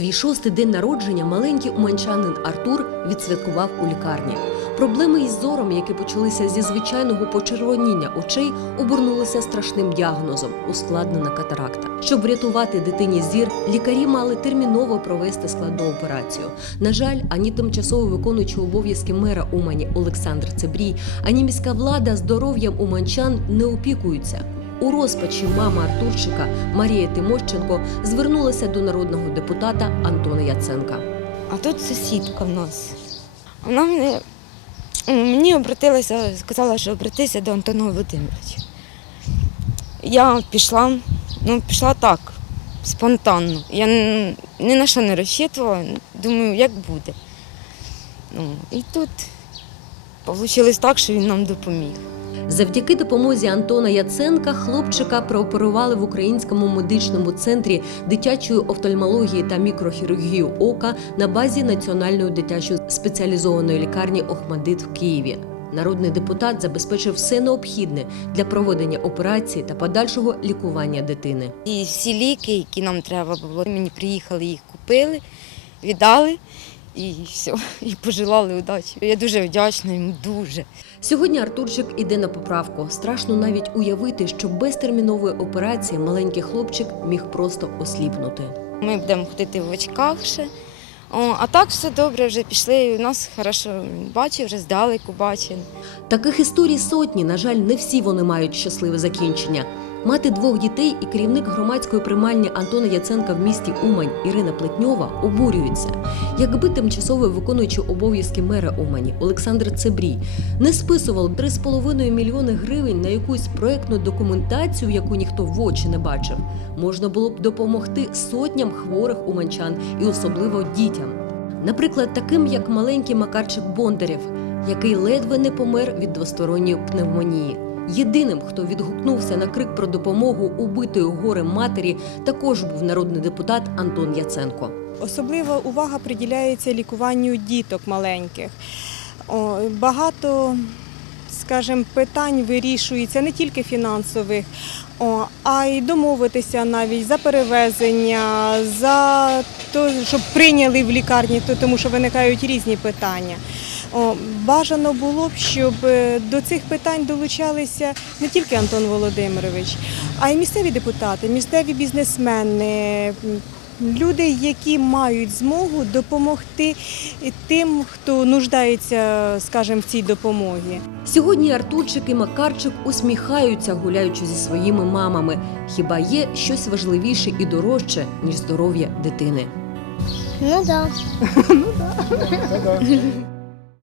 Свій шостий день народження маленький уманчанин Артур відсвяткував у лікарні. Проблеми із зором, які почалися зі звичайного почервоніння очей, обернулися страшним діагнозом ускладнена катаракта. Щоб врятувати дитині зір, лікарі мали терміново провести складну операцію. На жаль, ані тимчасово виконуючий обов'язки мера Умані Олександр Цебрій, ані міська влада здоров'ям уманчан не опікуються. У розпачі мама Артурчика Марія Тимощенко звернулася до народного депутата Антона Яценка. А тут сусідка в нас. Вона мене, мені обратилася, сказала, що обратися до Антона Володимировича. Я пішла, ну пішла так, спонтанно. Я ні на що не розчитувала, думаю, як буде. Ну, і тут вийшло так, що він нам допоміг. Завдяки допомозі Антона Яценка хлопчика прооперували в українському медичному центрі дитячої офтальмології та мікрохірургії ока на базі Національної дитячої спеціалізованої лікарні Охмадит в Києві. Народний депутат забезпечив все необхідне для проведення операції та подальшого лікування дитини. І всі ліки, які нам треба було, мені приїхали, їх купили, віддали і все, і пожелали удачі. Я дуже вдячна йому, дуже. Сьогодні Артурчик іде на поправку. Страшно навіть уявити, що без термінової операції маленький хлопчик міг просто осліпнути. Ми будемо ходити в очках ще. О, а так все добре, вже пішли. У нас хорошо бачив, вже здалеку бачив. Таких історій сотні. На жаль, не всі вони мають щасливе закінчення. Мати двох дітей і керівник громадської приймальні Антона Яценка в місті Умань Ірина Плетньова обурюються. Якби тимчасово виконуючий обов'язки мера Умані Олександр Цебрій не списував 3,5 мільйони гривень на якусь проектну документацію, яку ніхто в очі не бачив, можна було б допомогти сотням хворих уманчан і особливо дітям. Наприклад, таким як маленький Макарчик Бондарєв, який ледве не помер від двосторонньої пневмонії. Єдиним, хто відгукнувся на крик про допомогу убитої горем матері, також був народний депутат Антон Яценко. Особлива увага приділяється лікуванню діток маленьких. Багато, скажімо, питань вирішується не тільки фінансових, а й домовитися навіть за перевезення, за те, щоб прийняли в лікарні, то- тому що виникають різні питання. Бажано було б, щоб е, до цих питань долучалися не тільки Антон Володимирович, а й місцеві депутати, місцеві бізнесмени, люди, які мають змогу допомогти тим, хто нуждається, скажімо, в цій допомогі. Сьогодні Артурчик і Макарчик усміхаються, гуляючи зі своїми мамами. Хіба є щось важливіше і дорожче, ніж здоров'я дитини? Ну да.